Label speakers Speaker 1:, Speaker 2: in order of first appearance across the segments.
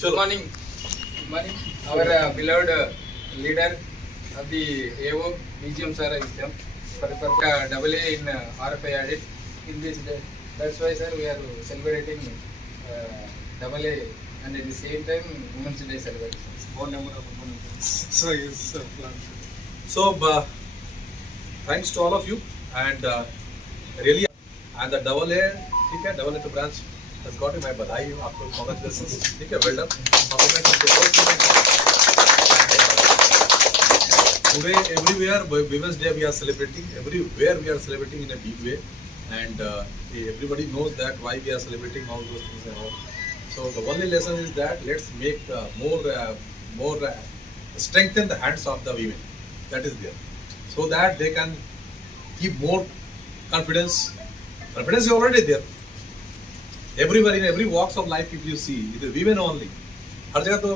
Speaker 1: Good morning. Good morning. Our uh, beloved uh, leader of the AO, BGM sir, is them for, for uh, double A in uh, RFI audit. In this, day. that's why sir, we are celebrating uh, double A and at the same time Women's Day celebrations. More number of women.
Speaker 2: So yes, uh, plan. So uh, thanks to all of you and uh, really and the double A, ठीक है double A to branch has got my बधाई आपको congratulations ठीक है well done performance of the whole team. Today everywhere Women's Day we are celebrating everywhere we are celebrating in a big way and uh, everybody knows that why we are celebrating all those things and all. So the only lesson is that let's make uh, more uh, more uh, strengthen the hands of the women. That is there, so that they can keep more confidence. Confidence is already there. Everywhere in every walks of life, if you see, it is women only. हर जगह तो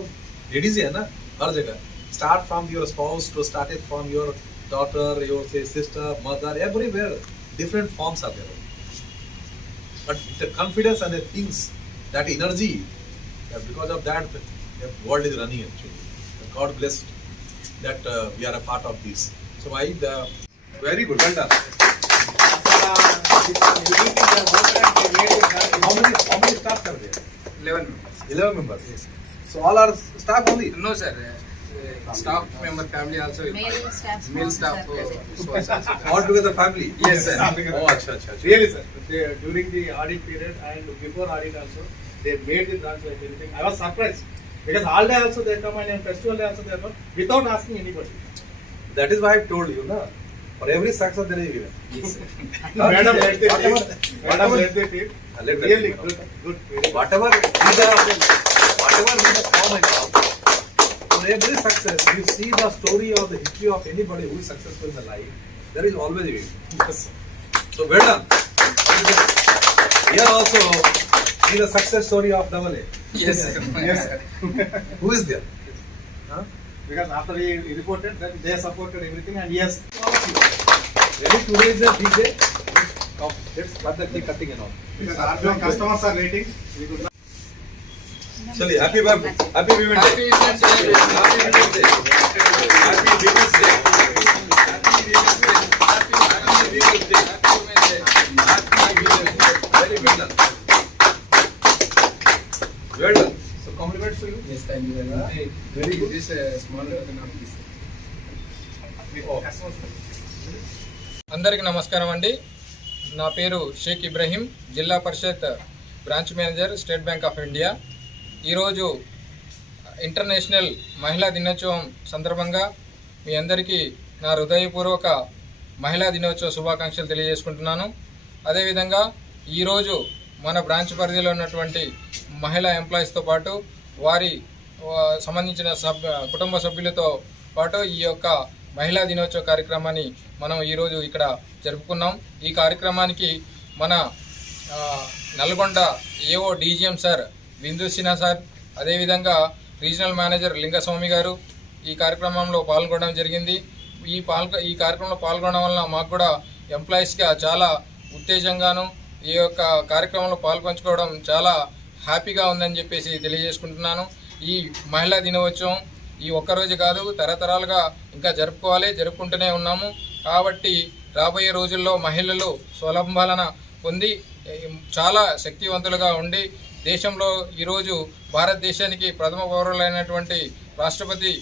Speaker 2: ladies ही है ना हर जगह start from your spouse to started from your daughter, your say sister, mother, everywhere different forms are there. But the confidence and the things, that energy, uh, because of that, the world is running actually. God bless that uh, we are a part of this. So I, the, very good, well done. How many, how many staff are there?
Speaker 1: 11 members.
Speaker 2: 11 members. Yes. So all are staff only?
Speaker 1: No sir, uh, uh, staff member family also.
Speaker 3: Male staff,
Speaker 1: Male
Speaker 3: sponsors
Speaker 1: staff.
Speaker 3: are
Speaker 1: uh,
Speaker 3: present.
Speaker 1: was also there.
Speaker 2: All together family?
Speaker 1: Yes, sir.
Speaker 2: Oh, acha, acha, acha.
Speaker 4: Really, sir. They, during the audit period and before audit also, they made the branch like anything. I was surprised because all day also they come and festival day also they come without asking anybody.
Speaker 2: That is why I told you, na. For every success there is a.
Speaker 1: Yes, sir.
Speaker 4: Madam led the team. Madam led the team.
Speaker 2: Uh, let the
Speaker 4: Really
Speaker 2: team
Speaker 4: good, good. very.
Speaker 2: Whatever is the, whatever is the form and form. For every success, you see the story or the history of anybody who is successful in the life, there is always a winner. So well done. Here also see the success story of double A.
Speaker 1: Yes, sir.
Speaker 4: Yes, sir.
Speaker 2: Who is there? Huh?
Speaker 4: Because after he reported that they supported everything and yes,
Speaker 2: Really today is a big day. Of this, but the cake cutting and all.
Speaker 4: because our customers are waiting. We could not.
Speaker 2: Chali, happy birthday. Happy women's
Speaker 1: Happy
Speaker 2: day.
Speaker 1: Women's Day.
Speaker 2: Happy women's day. Happy women's day.
Speaker 1: Happy Women's Day. Yes, thank you very much.
Speaker 2: Very good.
Speaker 1: This uh. అందరికీ నమస్కారం అండి నా పేరు Shaik Ibrahim Zilla Parishad branch manager State Bank of India ఈరోజు international మహిళా దినోత్సవం సందర్భంగా మీ అందరికీ నా హృదయపూర్వక మహిళా దినోత్సవ శుభాకాంక్షలు తెలియజేసుకుంటున్నాను అదేవిధంగా ఈరోజు మన బ్రాంచ్ పరిధిలో ఉన్నటువంటి మహిళా ఎంప్లాయీస్తో పాటు వారి సంబంధించిన సభ్య కుటుంబ సభ్యులతో పాటు ఈ యొక్క మహిళా దినోత్సవ కార్యక్రమాన్ని మనం ఈరోజు ఇక్కడ జరుపుకున్నాం. ఈ కార్యక్రమానికి మన Nalgonda AO DGM sir Bindu Sinha sir అదేవిధంగా రీజనల్ మేనేజర్ లింగస్వామి గారు ఈ కార్యక్రమంలో పాల్గొనడం జరిగింది. ఈ పాల్గొ ఈ కార్యక్రమంలో పాల్గొనడం వలన మాకు కూడా ఎంప్లాయీస్గా చాలా ఉత్తేజంగాను ఈ యొక్క కార్యక్రమంలో పాల్పంచుకోవడం చాలా హ్యాపీగా ఉందని చెప్పేసి తెలియజేసుకుంటున్నాను. ఈ మహిళా దినోత్సవం ఈ ఒక్కరోజు కాదు తరతరాలుగా ఇంకా జరుపుకోవాలి జరుపుకుంటూనే ఉన్నాము. కాబట్టి రాబోయే రోజుల్లో మహిళలు స్వలంబన పొంది చాలా శక్తివంతులుగా ఉండి దేశంలో ఈరోజు భారతదేశానికి ప్రథమ పౌరులైనటువంటి రాష్ట్రపతి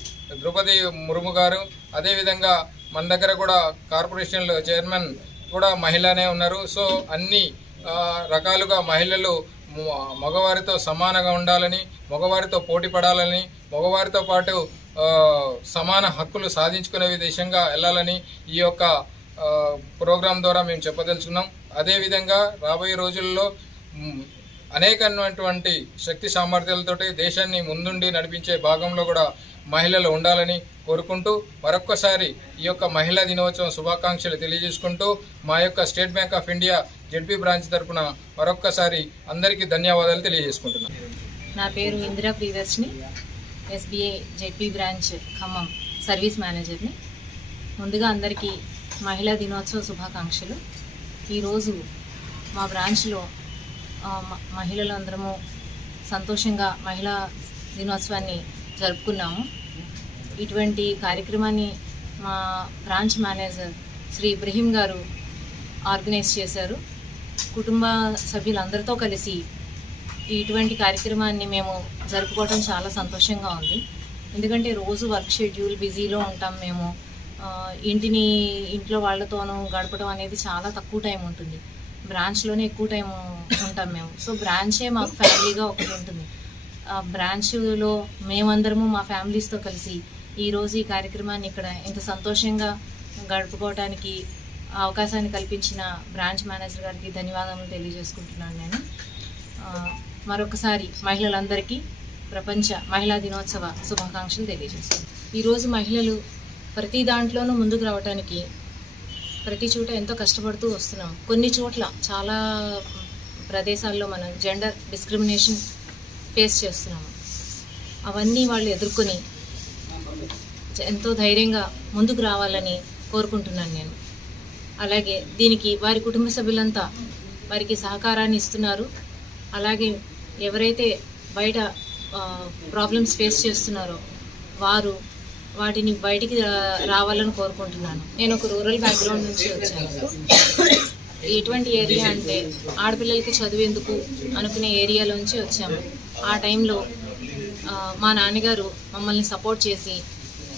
Speaker 1: ద్రౌపది ముర్ము గారు అదేవిధంగా మన దగ్గర కూడా కార్పొరేషన్లో చైర్మన్ కూడా మహిళనే ఉన్నారు. సో అన్ని రకాలుగా మహిళలు మగవారితో సమానంగా ఉండాలని మగవారితో పోటీ పడాలని మగవారితో పాటు సమాన హక్కులు సాధించుకునే విధంగా వెళ్ళాలని ఈ యొక్క ప్రోగ్రాం ద్వారా మేము చెప్పదలుచుకున్నాం. అదేవిధంగా రాబోయే రోజుల్లో అనేకమైనటువంటి శక్తి సామర్థ్యాలతోటి దేశాన్ని ముందుండి నడిపించే భాగంలో కూడా మహిళలు ఉండాలని కోరుకుంటూ మరొక్కసారి ఈ యొక్క మహిళా దినోత్సవం శుభాకాంక్షలు తెలియజేసుకుంటూ మా యొక్క State Bank of India ZP branch తరపున మరొక్కసారి అందరికీ ధన్యవాదాలు తెలియజేసుకుంటున్నాను.
Speaker 3: నా పేరు Indira Priyadarshini SBI ZP branch Khammam service మేనేజర్ని. ముందుగా అందరికీ మహిళా దినోత్సవ శుభాకాంక్షలు. ఈరోజు మా బ్రాంచ్లో మహిళలందరము సంతోషంగా మహిళా దినోత్సవాన్ని జరుపుకున్నాము. ఇటువంటి కార్యక్రమాన్ని మా బ్రాంచ్ మేనేజర్ శ్రీ ఇబ్రహీం గారు ఆర్గనైజ్ చేశారు. కుటుంబ సభ్యులందరితో కలిసి ఇటువంటి కార్యక్రమాన్ని మేము జరుపుకోవడం చాలా సంతోషంగా ఉంది. ఎందుకంటే రోజు వర్క్ షెడ్యూల్ బిజీలో ఉంటాం మేము. ఇంటిని ఇంట్లో వాళ్ళతోనూ గడపడం అనేది చాలా తక్కువ టైం ఉంటుంది. బ్రాంచ్లోనే ఎక్కువ టైం ఉంటాం మేము. సో బ్రాంచే మాకు ఫ్యామిలీగా ఒకటి ఉంటుంది. బ్రాంచ్లో మేమందరము మా ఫ్యామిలీస్తో కలిసి ఈరోజు ఈ కార్యక్రమాన్ని ఇక్కడ ఇంత సంతోషంగా గడుపుకోవడానికి అవకాశాన్ని కల్పించిన బ్రాంచ్ మేనేజర్ గారికి ధన్యవాదాలు తెలియజేసుకుంటున్నాను నేను. మరొకసారి మహిళలందరికీ ప్రపంచ మహిళా దినోత్సవ శుభాకాంక్షలు తెలియజేస్తాను ఈరోజు మహిళలు ప్రతి దాంట్లోనూ ముందుకు రావడానికి ప్రతి చోట ఎంతో కష్టపడుతూ వస్తున్నాం. కొన్ని చోట్ల చాలా ప్రదేశాల్లో మనం జెండర్ డిస్క్రిమినేషన్ ఫేస్ చేస్తున్నాము. అవన్నీ వాళ్ళు ఎదుర్కొని ఎంతో ధైర్యంగా ముందుకు రావాలని కోరుకుంటున్నాను నేను. అలాగే దీనికి వారి కుటుంబ సభ్యులంతా వారికి సహకారాన్ని ఇస్తున్నారు. అలాగే ఎవరైతే బయట ప్రాబ్లమ్స్ ఫేస్ చేస్తున్నారో వారు వాటిని బయటికి రావాలని కోరుకుంటున్నాను. నేను ఒక రూరల్ బ్యాక్గ్రౌండ్ నుంచి వచ్చాను. ఎటువంటి ఏరియా అంటే ఆడపిల్లలకి చదివేందుకు అనుకునే ఏరియాలోంచి వచ్చాము. ఆ టైంలో మా నాన్నగారు మమ్మల్ని సపోర్ట్ చేసి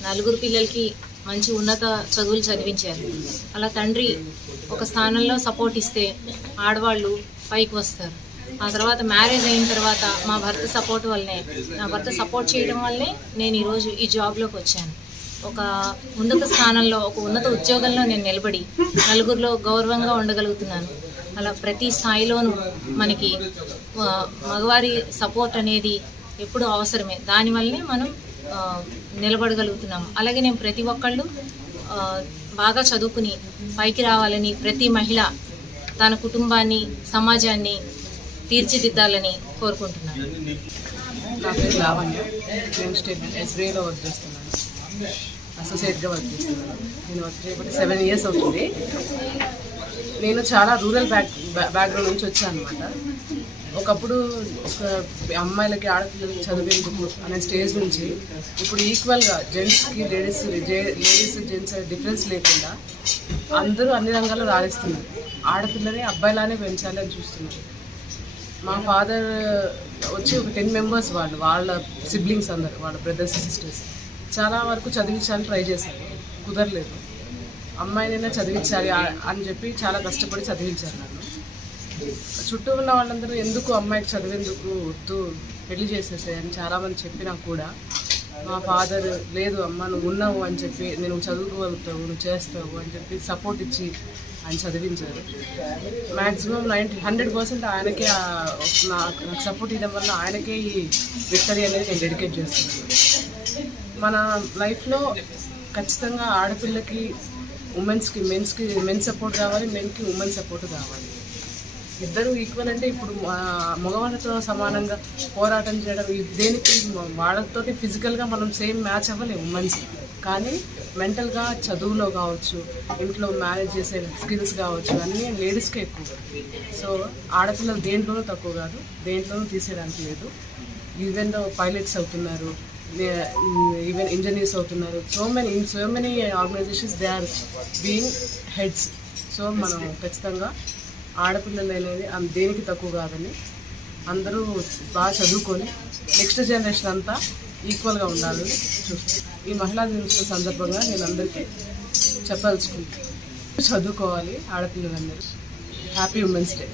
Speaker 3: నలుగురు పిల్లలకి మంచి ఉన్నత చదువులు చదివించారు. అలా తండ్రి ఒక స్థానంలో సపోర్ట్ ఇస్తే ఆడవాళ్ళు పైకి వస్తారు. ఆ తర్వాత మ్యారేజ్ అయిన తర్వాత మా భర్త సపోర్ట్ వల్లనే నా భర్త సపోర్ట్ చేయడం వల్లనే నేను ఈరోజు ఈ జాబ్లోకి వచ్చాను. ఒక ఉన్నత స్థానంలో ఒక ఉన్నత ఉద్యోగంలో నేను నిలబడి నలుగురిలో గౌరవంగా ఉండగలుగుతున్నాను. అలా ప్రతి స్థాయిలోనూ మనకి మగవారి సపోర్ట్ అనేది ఎప్పుడూ అవసరమే. దానివల్లనే మనం నిలబడగలుగుతున్నాము. అలాగే నేను ప్రతి ఒక్కళ్ళు బాగా చదువుకుని పైకి రావాలని ప్రతి మహిళ తన కుటుంబాన్ని సమాజాన్ని తీర్చిదిద్దాలని కోరుకుంటున్నాను.
Speaker 5: నా పేరు లావణ్య. నేను ఎస్బీఐలో వర్క్ చేస్తున్నాను. అసోసియేట్గా వర్క్ చేస్తున్నాను. నేను వర్క్ చేయబట్టి సెవెన్ ఇయర్స్ అవుతుంది. నేను చాలా రూరల్ బ్యాక్ బ్యాక్గ్రౌండ్ నుంచి వచ్చాను అనమాట ఒకప్పుడు ఒక అమ్మాయిలకి ఆడపిల్లలకి చదివేందుకు అనే స్టేజ్ నుంచి ఇప్పుడు ఈక్వల్గా జెంట్స్కి లేడీస్ లేడీస్ జెంట్స్ డిఫరెన్స్ లేకుండా అందరూ అన్ని రంగాల్లో రాణిస్తున్నారు. ఆడపిల్లని అబ్బాయిలానే పెంచాలి అని చూస్తున్నారు. మా ఫాదర్ వచ్చి ఒక టెన్ మెంబర్స్ వాళ్ళు వాళ్ళ సిబ్లింగ్స్ అందరు వాళ్ళ బ్రదర్స్ సిస్టర్స్ చాలా వరకు చదివించాలని ట్రై చేశారు. కుదరలేదు. అమ్మాయినైనా చదివించాలి అని చెప్పి చాలా కష్టపడి చదివించారు నన్ను. చుట్టూ ఉన్న వాళ్ళందరూ ఎందుకు అమ్మాయికి చదివేందుకు వద్దు పెళ్ళి చేసేసాయని చాలామంది చెప్పినా కూడా మా ఫాదర్ లేదు అమ్మ నువ్వు ఉన్నావు అని చెప్పి నేను చదువుకోగలుగుతావు నువ్వు చేస్తావు అని చెప్పి సపోర్ట్ ఇచ్చి ఆయన చదివించారు. మ్యాక్సిమం నైంటీ హండ్రెడ్ పర్సెంట్ ఆయనకే నాకు నాకు సపోర్ట్ ఇవ్వడం వల్ల ఆయనకే ఈ విక్టరీ అనేది నేను డెడికేట్ చేస్తున్నాను. మన లైఫ్లో ఖచ్చితంగా ఆడపిల్లకి ఉమెన్స్కి మెన్స్కి మెన్ సపోర్ట్ కావాలి మెన్కి ఉమెన్ సపోర్ట్ కావాలి. ఇద్దరు ఈక్వల్ అంటే ఇప్పుడు మగవాళ్ళతో సమానంగా పోరాటం చేయడం దేనికి వాళ్ళతో ఫిజికల్గా మనం సేమ్ మ్యాచ్ అవ్వలేము ఉమెన్స్. కానీ మెంటల్గా చదువులో కావచ్చు ఇంట్లో మేనేజ్ చేసే స్కిల్స్ కావచ్చు అన్నీ లేడీస్కే ఎక్కువ. సో ఆడపిల్లలు దేంట్లోనూ తక్కువ కాదు దేంట్లోనూ తీసేయడానికి లేదు. ఈవెన్ పైలట్స్ అవుతున్నారు. ఈవెన్ ఇంజనీర్స్ అవుతున్నారు. So many in so many organisations they are being heads so మనం ఖచ్చితంగా ఆడపిల్లలు అనేది దేనికి తక్కువ కాదని అందరూ బాగా చదువుకొని నెక్స్ట్ జనరేషన్ అంతా ఈక్వల్గా ఉండాలని చూస్తాను ఈ మహిళా దినోత్సవం సందర్భంగా నేను అందరికీ చెప్పదలుచుకుంటాను చదువుకోవాలి ఆడపిల్లలందరూ. Happy women's day